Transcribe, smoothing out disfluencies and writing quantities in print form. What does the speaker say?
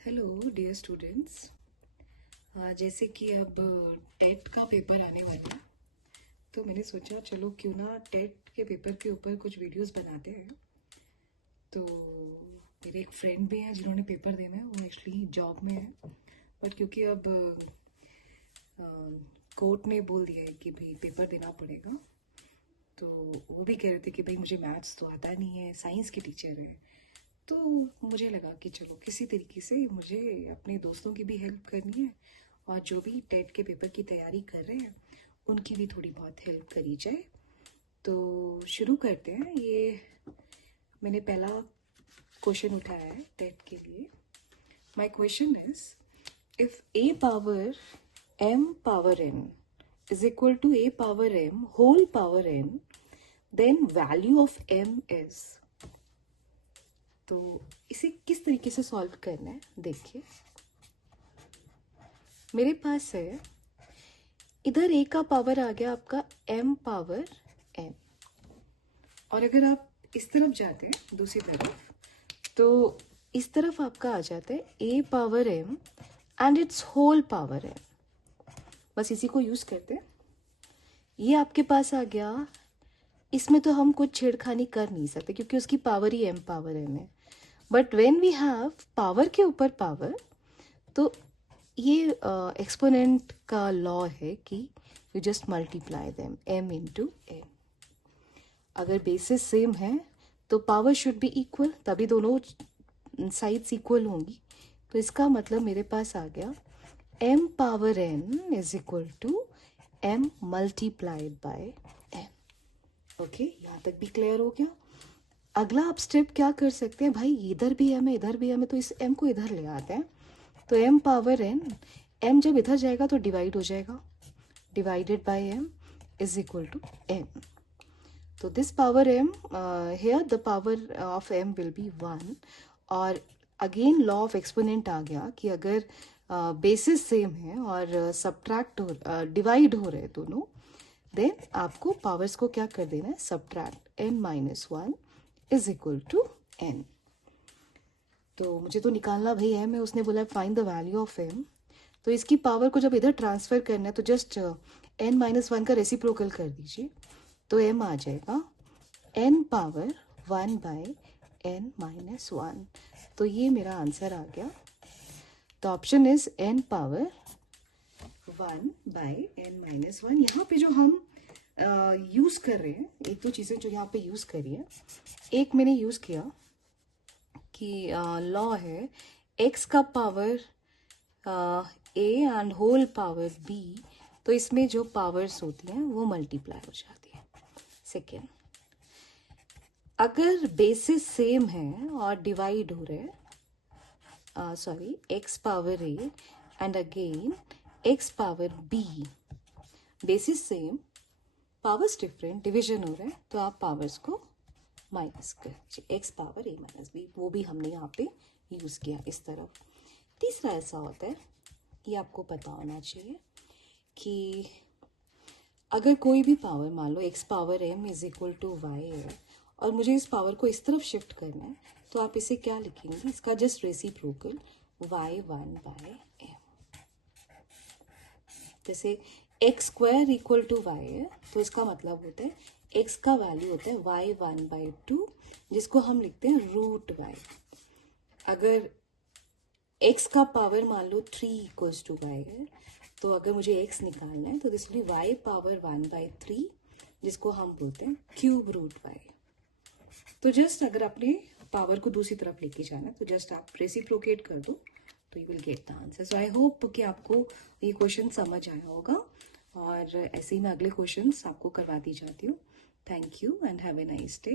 Hello dear students. जैसे कि अब टेट का पेपर आने वाला है, तो मैंने सोचा चलो क्यों ना टेट के पेपर के ऊपर कुछ वीडियोस बनाते हैं। तो मेरे एक फ्रेंड भी हैं जिन्होंने पेपर देना है, वो एक्चुअली जॉब में है, बट क्योंकि अब कोर्ट ने बोल दिया है कि भाई पेपर देना पड़ेगा, तो वो भी कह रहे थे कि भाई मुझे मैथ्स तो आता नहीं है, साइंस की टीचर है। तो मुझे लगा कि चलो किसी तरीके से मुझे अपने दोस्तों की भी हेल्प करनी है, और जो भी टेट के पेपर की तैयारी कर रहे हैं उनकी भी थोड़ी बहुत हेल्प करी जाए। तो शुरू करते हैं। ये मैंने पहला क्वेश्चन उठाया है टेट के लिए। My question is, if a power m power n is equal to a power m whole power n, then value of m is। तो इसे किस तरीके से सॉल्व करना है देखिए। मेरे पास है, इधर a का पावर आ गया आपका m पावर n, और अगर आप इस तरफ जाते हैं दूसरी तरफ, तो इस तरफ आपका आ जाता है a power m and it's whole power m। बस इसी को यूज करते हैं। ये आपके पास आ गया, इसमें तो हम कुछ छेड़खानी कर नहीं सकते क्योंकि उसकी पावर ही m पावर n है। But when we have power के ऊपर पावर, तो ये एक्सपोनेंट का लॉ है कि you just multiply them m into n। अगर बेसिस सेम है तो पावर शुड बी इक्वल, तभी दोनों साइड्स इक्वल होंगी। तो इसका मतलब मेरे पास आ गया m power n is equal to m multiplied by n। Okay, यहाँ तक भी क्लियर हो गया। अगला आप स्टेप क्या कर सकते हैं, भाई इधर भी m है इधर भी m है, तो इस m को इधर ले आते हैं। तो m पावर n, m जब इधर जाएगा तो डिवाइड हो जाएगा, divided by m is equal to n। तो this power m, here the power of m will be 1। और अगेन लॉ ऑफ एक्सपोनेंट आ गया कि अगर बेसिस सेम है और सब्ट्रैक्ट हो डिवाइड हो रहे दोनों, देन आपको पावर्स को क्या कर देना है, subtract n minus 1 is equal to n। तो मुझे तो निकालना भाई m है, उसने बोला find the value of m। तो इसकी पावर को जब इधर ट्रांसफर करना है तो जस्ट n माइनस 1 का रेसिप्रोकल कर दीजिए, तो m आ जाएगा n power 1 by n minus 1। तो ये मेरा आंसर आ गया। तो option is n power 1 by n minus 1। यहाँ पे जो हम यूज कर रहे हैं, एक दो चीजें जो यहाँ पे यूज करी है, एक मैंने यूज किया कि लॉ है x का power a and whole power b, तो इसमें जो पावर्स होती हैं वो मल्टीप्लाई हो जाती है। सेकेंड, अगर बेसिस सेम है और डिवाइड हो रहे हैं, sorry x power a and again x power b, basis same powers different, division हो रहा है, तो आप पावर्स को माइनस कर दीजिए, x power a minus b, वो भी हमने यहाँ पे यूज किया इस तरफ। तीसरा ऐसा होता है, ये आपको पता होना चाहिए कि अगर कोई भी पावर, मान लो x power m is equal to y है, और मुझे इस पावर को इस तरफ शिफ्ट करना है, तो आप इसे क्या लिखेंगे, इसका just reciprocal y1 by m। जैसे x square equal to y है, तो इसका मतलब होता है x का वैल्यू होता है y1 बाई 2, जिसको हम लिखते हैं रूट y। अगर x का पावर मान लो 3 इक्वल्स टू y है, तो अगर मुझे x निकालना है तो this will be y power 1 by 3, जिसको हम बोलते हैं क्यूब रूट y। तो जस्ट अगर आपने पावर को दूसरी तरफ लेके जाना है तो जस्ट आप रेसिप्रोकेट कर दो, तो you will get the answer. So I hope कि आपको ये क्वेश्चन समझ आया होगा, और ऐसे ही मैं अगले क्वेश्चंस आपको करवाती जाती हूँ। Thank you and have a nice day.